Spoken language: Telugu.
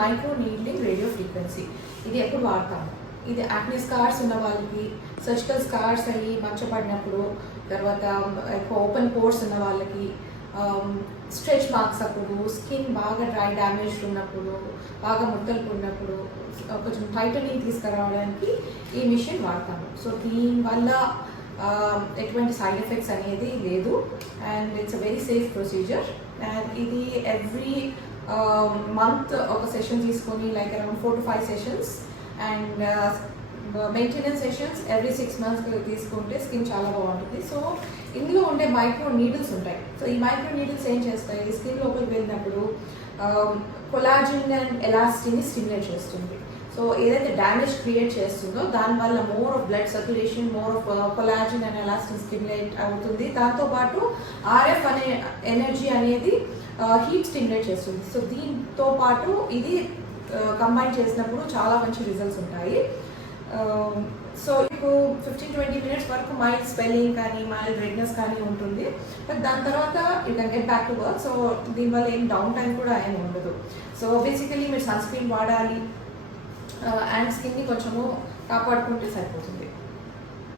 Micro needling radio frequency. ఇది ఎప్పుడు వాడతాము? ఇది యాక్నే స్కార్స్ ఉన్న వాళ్ళకి, సర్జికల్ స్కార్స్ అయ్యి మచ్చపడినప్పుడు, తర్వాత ఓపెన్ పోర్స్ ఉన్న వాళ్ళకి, స్ట్రెచ్ మార్క్స్ అప్పుడు, స్కిన్ బాగా డ్రై డ్యామేజ్ ఉన్నప్పుడు, బాగా ముట్టలు ఉన్నప్పుడు కొంచెం టైటనింగ్ తీసుకురావడానికి ఈ మిషన్ వాడతాము. సో దీనివల్ల ఎటువంటి సైడ్ ఎఫెక్ట్స్ అనేది లేదు, and it's a very safe procedure. And ఇది ఎవ్రీ మంత్ ఒక సెషన్ తీసుకొని like around 4 to 5 sessions, and maintenance sessions every 6 months తీసుకుంటే స్కిన్ చాలా బాగుంటుంది. సో ఇందులో ఉండే మైక్రో నీడిల్స్ ఉంటాయి. సో ఈ మైక్రో నీడిల్స్ ఏం చేస్తాయి? స్కిన్ లోపలికి వెళ్ళినప్పుడు కొలాజిన్ అండ్ ఎలాస్టిన్ని స్టిమ్యులేట్ చేస్తుంది. సో ఏదైతే డ్యామేజ్ క్రియేట్ చేస్తుందో దానివల్ల more of blood circulation, more of collagen and elastin stimulate అవుతుంది. దాంతోపాటు ఆర్ఎఫ్ అనే ఎనర్జీ అనేది హీట్ స్టిమ్యులేట్ చేస్తుంది. సో దీంతో పాటు ఇది కంబైన్ చేసినప్పుడు చాలా మంచి రిజల్ట్స్ ఉంటాయి. సో ఇప్పుడు 15-20 minutes వరకు మైల్డ్ స్వెల్లింగ్ కానీ మైల్డ్ రెడ్నెస్ కానీ ఉంటుంది. బట్ దాని తర్వాత you can get back to work. So దీనివల్ల ఏం డౌన్ టైం కూడా ఏమి ఉండదు. సో బేసికలీ మీరు సన్ స్క్రీన్ వాడాలి అండ్ స్కిన్ని కొంచెము కాపాడుకుంటే సరిపోతుంది.